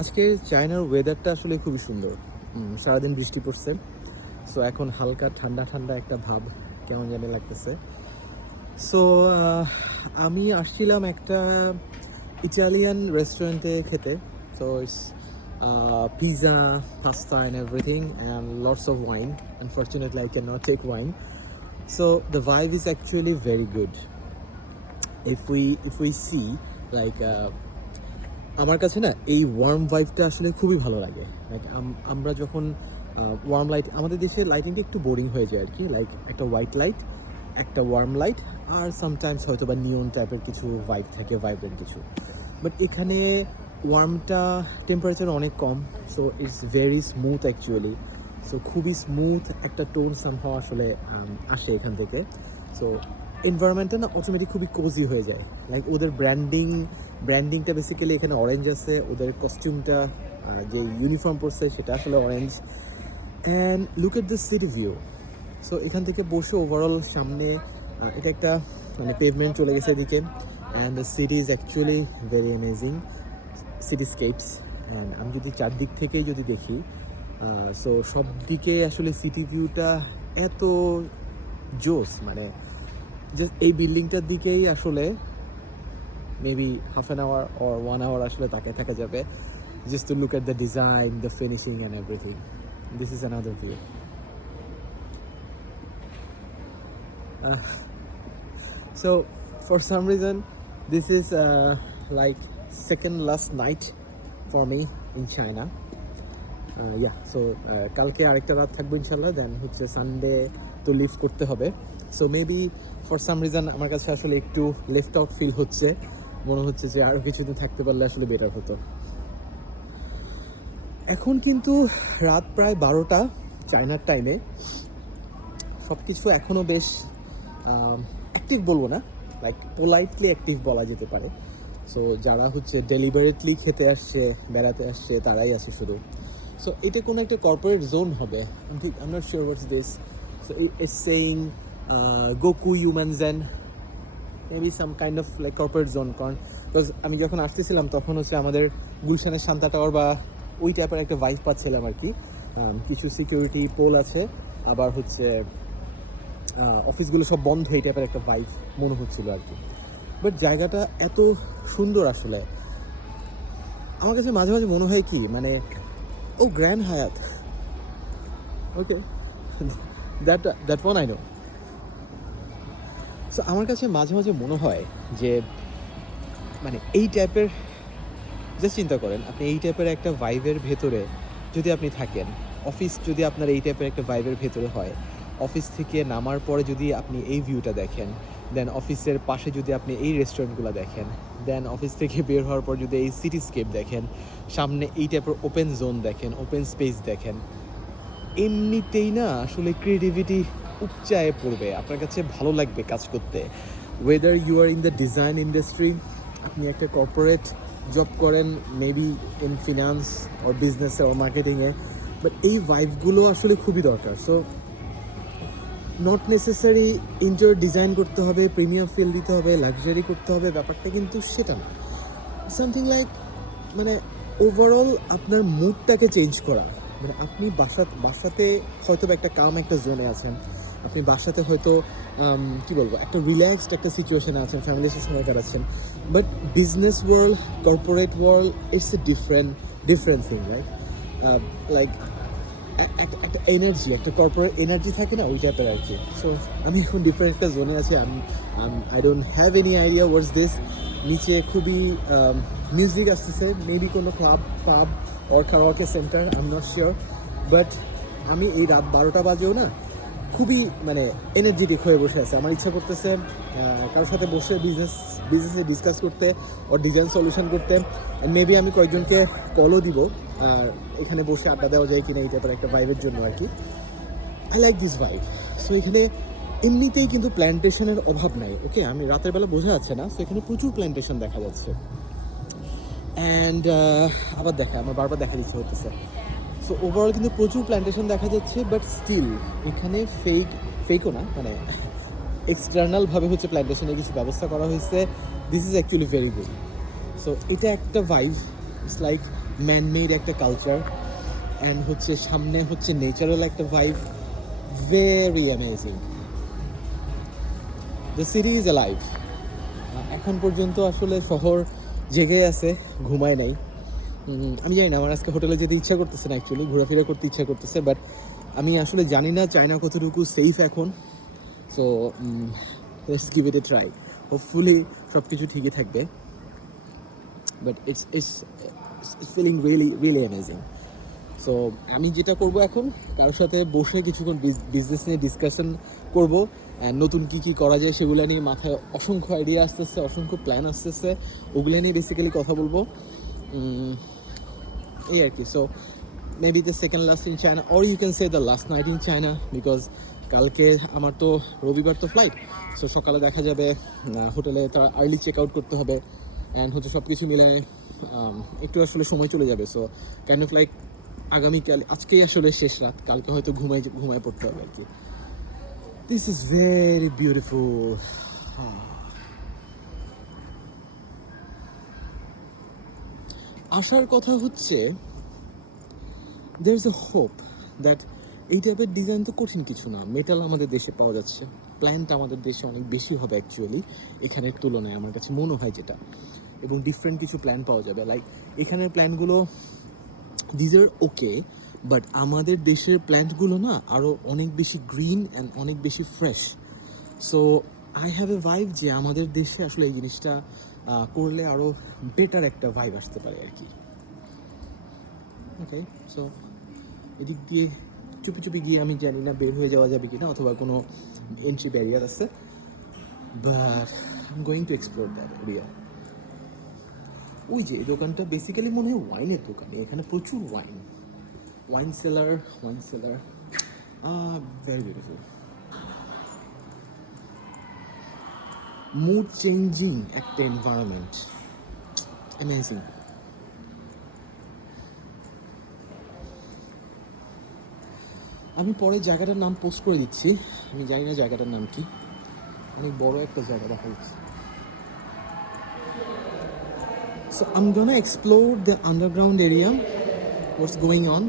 আজকে চায়নার ওয়েদারটা আসলে খুবই সুন্দর। সারাদিন বৃষ্টি পড়ছে, সো এখন হালকা ঠান্ডা ঠান্ডা একটা ভাব কেমন জানি লাগতেছে। সো আমি আসছিলাম একটা ইটালিয়ান রেস্টুরেন্টে খেতে। So it's pizza, pasta and everything and lots of wine. Unfortunately I can not take wine, so the vibe is actually very good. if we see like আমার কাছে না এই ওয়ার্ম ভাইবটা আসলে খুবই ভালো লাগে। লাইক আমরা যখন ওয়ার্ম লাইট, আমাদের দেশে লাইটিংটা একটু বোরিং হয়ে যায় আর কি, লাইক একটা হোয়াইট লাইট, একটা ওয়ার্ম লাইট, আর সামটাইমস হয়তো বা নিয়ন টাইপের কিছু ভাইব থাকে, ভাইব্রেন্ট কিছু। বাট এখানে ওয়ার্মটা টেম্পারেচার অনেক কম, so it's very smooth actually. So খুবই স্মুথ একটা টোন সামহাও আসলে আসে এখান থেকে। সো এনভায়রনমেন্টটা না অটোমেটিক খুবই কোজি হয়ে যায়। লাইক ওদের ব্র্যান্ডিংটা বেসিক্যালি এখানে অরেঞ্জ আছে, ওদের কস্টিউমটা যে ইউনিফর্ম পরছে সেটা আসলে orange. And look at the city view. So এখান থেকে বসে ওভারঅল সামনে এটা একটা মানে পেভমেন্ট চলে গেছে এদিকে, and the city is actually very amazing cityscapes. And আমি যদি চারদিক থেকেই যদি দেখি, সো সব দিকে আসলে সিটি ভিউটা এত জোস, মানে জাস্ট এই বিল্ডিংটার দিকেই আসলে maybe half an hour or 1 hour আসলে তাকায় থাকা যাবে, just to look at the design, the finishing and everything. This is another view. So for some reason this is like second last night for me in China. Yeah, so কালকে আরেকটা রাত থাকবো ইনশাল্লাহ, দেন হচ্ছে সানডে তো leave করতে হবে। So maybe for some reason আমার কাছে আসলে একটু লেফট আউট ফিল হচ্ছে, মনে হচ্ছে যে আরও কিছুদিন থাকতে পারলে আসলে বেটার হতো। এখন কিন্তু রাত প্রায় 12টা চায়নার টাইমে। সব কিছু এখনও বেশ অ্যাক্টিভ বলবো না, লাইক পোলাইটলি অ্যাক্টিভ বলা যেতে পারে। সো যারা হচ্ছে ডেলিভারেটলি খেতে আসছে, বেড়াতে আসছে, তারাই আছে শুধু। সো এটা কোনো একটা কর্পোরেট জোন হবে, I'm not sure what's this. So it's saying Goku Humanzen, maybe some kind of like corporate zone. Because আমি যখন আসতেছিলাম তখন হচ্ছে আমাদের গুলশানের শান্তা টাওয়ার বা ওই টাইপের একটা ভাইব পাচ্ছিলাম আর কি। কিছু সিকিউরিটি পোল আছে, আবার হচ্ছে অফিসগুলো সব বন্ধ, এই টাইপের একটা ভাইব মনে হচ্ছিল আর কি। বাট জায়গাটা এত সুন্দর আসলে, আমার কাছে মাঝে মাঝে মনে হয় কি, মানে ও গ্র্যান্ড হায়াত, okay that one I know. So আমার কাছে মাঝে মাঝে মনে হয় যে মানে এই টাইপের, জাস্ট চিন্তা করেন আপনি এই টাইপের একটা ভাইবের ভেতরে যদি আপনি থাকেন, অফিস যদি আপনার এই টাইপের একটা ভাইবের ভেতরে হয়, অফিস থেকে নামার পরে যদি আপনি এই ভিউটা দেখেন, দেন অফিসের পাশে যদি আপনি এই রেস্টুরেন্টগুলো দেখেন, দেন অফিস থেকে বের হওয়ার পর যদি এই সিটিস্কেপ দেখেন, সামনে এই টাইপের ওপেন জোন দেখেন, ওপেন স্পেস দেখেন, এমনিতেই না আসলে ক্রিয়েটিভিটি উপচায়ে পড়বে, আপনার কাছে ভালো লাগবে কাজ করতে। Whether you are in the design industry, আপনি একটা কর্পোরেট জব করেন, মেবি ইন ফিনান্স ওর বিজনেসে ওর মার্কেটিংয়ে, বাট এই ভাইবগুলো আসলে খুবই দরকার। So not necessary interior design করতে হবে, প্রিমিয়াম ফিল দিতে হবে, লাক্সারি করতে হবে, ব্যাপারটা কিন্তু সেটা না। সামথিং লাইক মানে ওভারঅল আপনার মুডটাকে চেঞ্জ করা, মানে আপনি বাসাতে হয়তো একটা কাম একটা জোনে আছেন, আপনি বাসাতে হয়তো কী বলবো একটা রিল্যাক্সড একটা সিচুয়েশনে আছেন, ফ্যামিলির সাথে সময় কাটাচ্ছেন। But business world, corporate world, it's a different thing, right? Like একটা এনার্জি, একটা কর্পোরেট এনার্জি থাকে না, ওই টাইপের আর কি। সো আমি এখন ডিফারেন্ট একটা জোনে আছি। I don't have any idea what's this. নিচে খুবই মিউজিক আসতেছে, মেবি কোনো club pub or karaoke centre, I am not sure. But আমি এই রাত 12টা বাজেও না খুবই মানে এনার্জেটিক হয়ে বসে আছে। আমার ইচ্ছা করতেছে কারোর সাথে বসে বিজনেসে ডিসকাস করতে, ওর ডিজাইন সলিউশন করতে। মেবি আমি কয়েকজনকে কলও দিব, আর এখানে বসে আড্ডা দেওয়া যায় কিনা এই টাইপের একটা ভাইবের জন্য আর কি। I like this vibe. So এখানে এমনিতেই কিন্তু প্ল্যান্টেশনের অভাব নাই, ওকে? আমি রাতের বেলা বোঝা যাচ্ছে না, সো এখানে প্রচুর প্ল্যান্টেশন দেখা যাচ্ছে। অ্যান্ড আবার আমার বারবার দেখা দিচ্ছে হতেছে। সো ওভারঅল কিন্তু প্রচুর প্ল্যান্টেশন দেখা যাচ্ছে, বাট স্টিল এখানে ফেকও না, মানে এক্সটার্নালভাবে হচ্ছে প্ল্যান্টেশনের কিছু ব্যবস্থা করা হয়েছে। This is actually very good. So এটা একটা ভাইব। ইটস লাইক ম্যানমেড একটা কালচার, অ্যান্ড হচ্ছে সামনে হচ্ছে ন্যাচারাল একটা vibe, very amazing. The city is alive. এখন পর্যন্ত আসলে শহর জেগে আছে, ঘুমায় নাই। আমি জানি না, আমার আজকে হোটেলে যেতে ইচ্ছা করতেছে না, অ্যাকচুয়ালি ঘোরাফেরা করতে ইচ্ছা করতেছে, বাট আমি আসলে জানি না চায়না কতটুকু সেফ এখন। So let's give it a try, hopefully সব কিছু ঠিকই থাকবে, but it's feeling really really amazing. So আমি যেটা করব এখন, কারোর সাথে বসে কিছুক্ষণ বিজনেস নিয়ে ডিসকাশন করব, নতুন কী কী করা যায় সেগুলো নিয়ে মাথায় অসংখ্য আইডিয়া আসতেছে, অসংখ্য প্ল্যান আসতেছে, ওগুলো নিয়ে বেসিক্যালি কথা বলবো, এই আর কি। So maybe the second last in China, or you can say the last night in China, because কালকে আমার তো রবিবার তো ফ্লাইট। সো সকালে দেখা যাবে হোটেলে তারা আর্লি চেক আউট করতে হবে, অ্যান্ড হচ্ছে সব কিছু মিলায় একটু আসলে সময় চলে যাবে। সো কাইন্ড অফ লাইক আগামীকাল, আজকেই আসলে শেষ রাত, কালকে হয়তো ঘুমায় পড়তে হবে আর কি। This is very beautiful. আসার কথা হচ্ছে, there is a hope that এই টাইপের ডিজাইন তো কঠিন কিছু না, মেটাল আমাদের দেশে পাওয়া যাচ্ছে, প্ল্যান্ট আমাদের দেশে অনেক বেশি হবে অ্যাকচুয়ালি এখানের তুলনায় আমার কাছে মনে হয় যেটা, এবং ডিফারেন্ট কিছু প্ল্যান পাওয়া যাবে। লাইক এখানের প্ল্যানগুলো দিজ আর ওকে, বাট আমাদের দেশের প্ল্যান্টগুলো না আরও অনেক বেশি গ্রিন অ্যান্ড অনেক বেশি fresh. So I have a vibe যে আমাদের দেশে আসলে এই জিনিসটা করলে আরও বেটার একটা ভাইব আসতে পারে আর কি। ওকে, সো এদিক দিয়ে চুপি চুপি গিয়ে, আমি জানি না বের হয়ে যাওয়া যাবে কিনা, অথবা কোনো এন্ট্রি ব্যারিয়ার আছে, but I am going to explore that area. ওই যে এই দোকানটা বেসিক্যালি মনে হয় ওয়াইনের দোকান, এখানে প্রচুর wine cellar, very beautiful, mood changing একটা এনভায়রনমেন্ট, অ্যামেজিং। আমি পরে জায়গাটার নাম পোস্ট করে দিচ্ছি, আমি জানি না জায়গাটার নাম কি, অনেক বড় একটা জায়গা দেখা যাচ্ছে। So I'm gonna explore the underground area, what's going on.